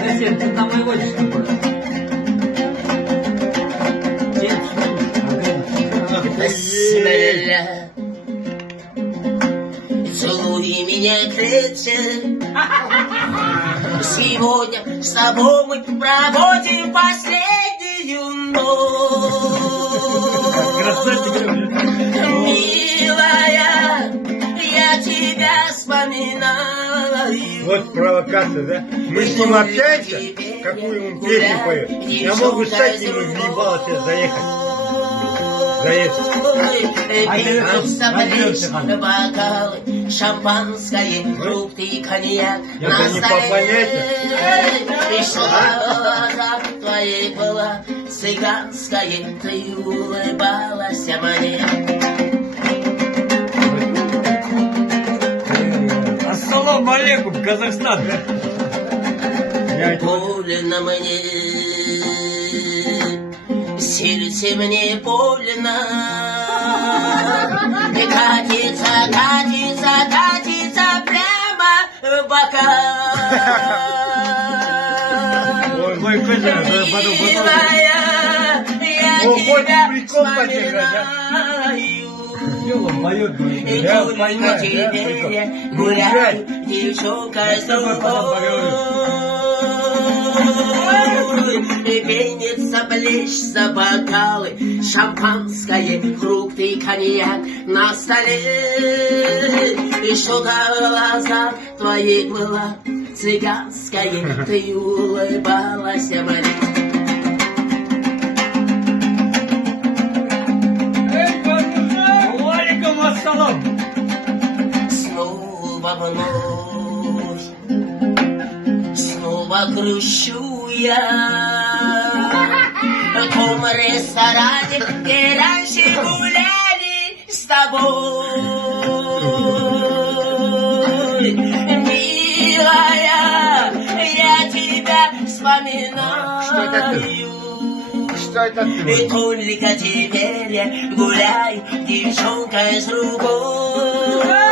Зачем ты на моего отчество? Смеля. Целуй меня крепче. Сегодня с тобой мы проводим последнюю ночь. Милая, я тебя вспоминаю. Вот провокация, да? Мы с ним общаемся, какую он песню поет. Я могу стать ему в ебало сейчас заехать. Бокалы, шампанское, фрукты и коньяк Это на не по столе. понятиям. Пришла глаза твоей была цыганская, ты улыбалась мне. Ассаламу алейкум, Казахстан. Больно мне, сердце мне больно. И катится, катится, катится прямо в бока. Ой, Катя, Милая, я тебя вспоминаю. И только теперь я гуляю, девчонка с другой. И пенится, плещется бокалы, шампанское, фрукты и коньяк на столе. И что-то в глазах твоих была цыганская, ты улыбалась мне. Алейкум ассалам. Снова вновь, снова грущу я в том ресторане, где раньше гуляли с тобой. Милая, я тебя вспоминаю. что это ты? И только теперь я гуляю, девчонка с другой.